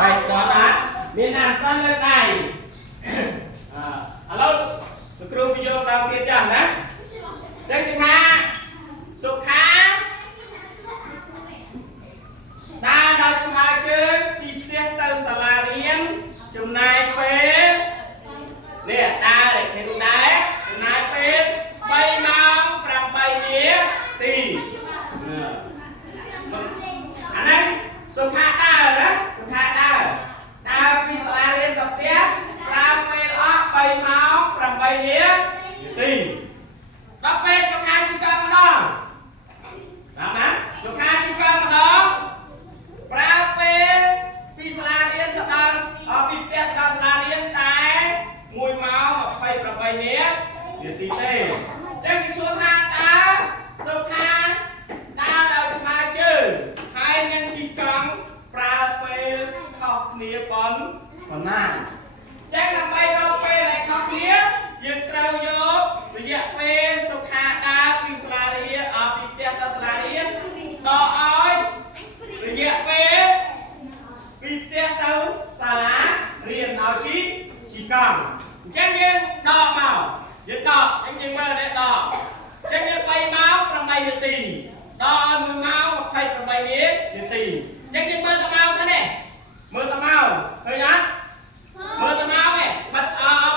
Baik, tuan-tuan, minat tuan letai. Halo, kru video tao kia chẳng đó. Chân thứ hai, số khá. Ta đọc mà chơi thì tiết tao xà la riêng. Chùm này phê. Nè, ta để thấy đúng đấy. Chùm này phê. Bay mau, làm bay nhé. Tì. Anh ấy, số khá ta rồi đó. Số khá ta rồi. Ta vì xà la riêng tập tiết. Làm phê ốc, bay mau, làm bay nhé. Tì. Đọc phê số khá chú cơ mà đó. Đọc nè. Số khá chú cơ mà đó. ប្រើពេលពីសាលារៀនទៅដល់ពីផ្ទះដល់សាលារៀនតែ1ម៉ោង28នាទីទេអញ្ចឹងគេសួរថាតើសុខាដើរដោយថ្មើរជើងហើយនឹងជិះកង់ប្រើពេលខុសគ្នាប៉ុណ្ណាអញ្ចឹងដើម្បីរកពេលដែលខុសគ្នាយើងត្រូវយករយៈពេលសុខាដើរពីសាលារៀនពីផ្ទះដល់សាលារៀនដល់ឲ្យរយៈពេលពីផ្ទះទៅសាលារៀនឲ្យជីកង់អញ្ចឹងយើងដកមកយើងដកអញ្ចឹងមើលនេះដកអញ្ចឹងយើង3ម៉ោង8នាទីដកឲ្យ1ម៉ោង28នាទីអញ្ចឹងយើងមើលតម៉ោងទៅនេះមើលតម៉ោងឃើញអត់មើលតម៉ោងទេបាត់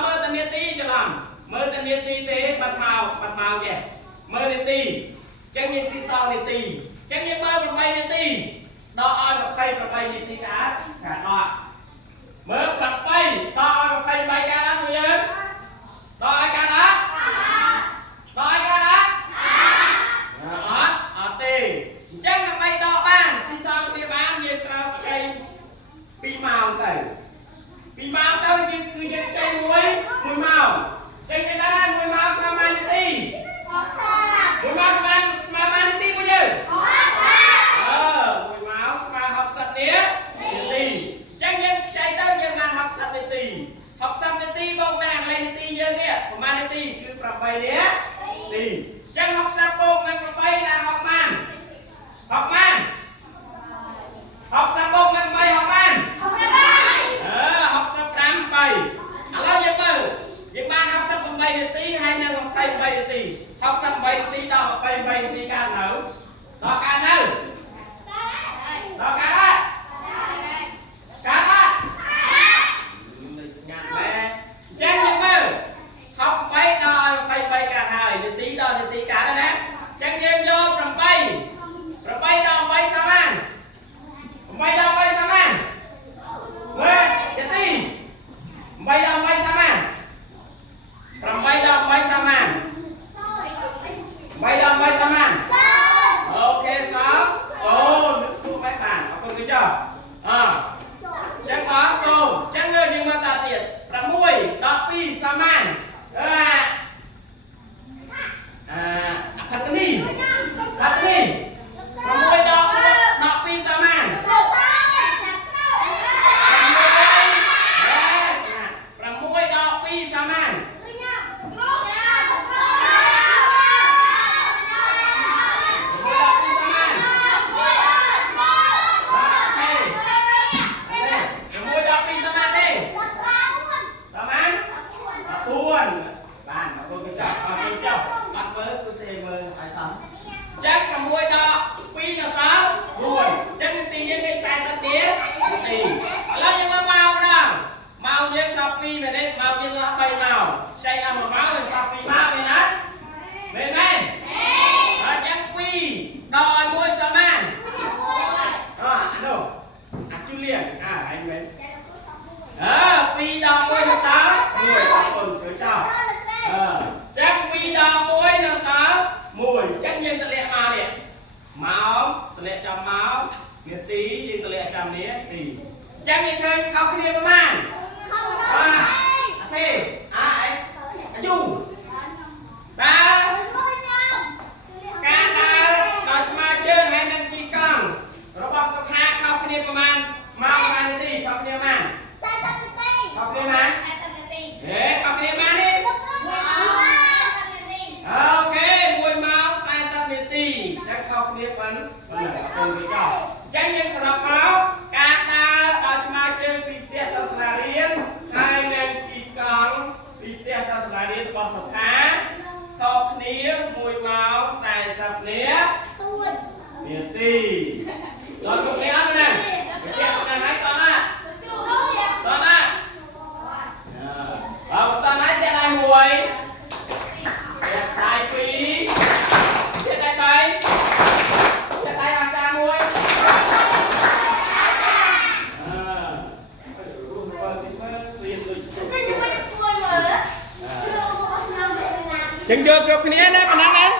មើលតនាទីច្រឡំមើលតនាទីទេបាត់ម៉ោងទេមើលនាទីអញ្ចឹងយើងស៊ីសល់នាទីអញ្ចឹងយើងមើល8នាទីដកឲ្យ28នាទីការដកមើល8ដកឲ្យ28ការណាមួយយើងដកឲ្យការណាដកឲ្យការណាអត់ទេអញ្ចឹងដើម្បីដកបានស៊ីសងគ្នាបានយើងត្រូវខ្ចី2ម៉ោងទៅ2ម៉ោងទៅគឺយើងខ្ចី1ម៉ោងចេញទៅដល់1ម៉ោងស្មើនាទី1ម៉ោងស្មើនាទីមួយយើងនាទីអញ្ចឹងយើងខ្ចីទៅយើងបាន60នាទី60នាទីបូកនឹងលេខនាទីយើងនេះប្រហែលនាទីគឺ8នាទីអញ្ចឹង60បូកនឹង8ដល់60បាន60បូកនឹង8 60បាន65 3ឥឡូវយើងមើលយើងបាន68នាទីហើយនឹង28នាទី68នាទីដល់28នាទីកើតនៅដល់កើតនៅដល់កើតហើយកាត់អត់ញ៉ាំម៉ែអញ្ចឹងយើងមើល68ដល់23កាត់ហើយនាទីដល់នាទីកាត់ណាអញ្ចឹងយើងយក8ដល់8ស្មើបាន8ដល់8ស្មើបានមើលនាទី8ដល់8ស្មើបាន8ដល់8ស្មើបាន8ដល់8ស្មើបានអូខេសោះអូនឹកស្ទួមិនបានអរគុណគឺចុះចឹងអត់សូមចឹងយើងមើលតាទៀត6 12ស្មើបានផាត់នី6ដល់12ស្មើបាន6ដល់12ស្មើបានchắc là môi đỏ pi là sáu buồn chân tí nhân cái sai sát tía thì là những cái màu những sao pi về đây màu những nó bay màu xây ăn một máu lên sao pi màu về nát về đây chắc pi đòi môi sao man anh đâu anh chú liền anh mấy pi đòi môi là sáu người còn cười chào chắc pi đòi môi là sáu mùi chắc nhiên ta lẹ màu nè máu ta lẹ trong máu nhiệt tí nhưng ta lẹ trong nế thì chắc nhiên thôi không cái điều mà thế ai chú ta cá ta đòi mà chơi hay nâng chi con nó bọc sọc hạ không cái điều mà máu mà nhiệt tí không cái điều mà không cái điều mà thế không cái điều mà đi ok mùi máu sai sắp đến tì chắc không biết vấn là con cái trò chắc nhiên sẵn máu cá ta đòi mà chừng vô chụp cái này nè bạn nè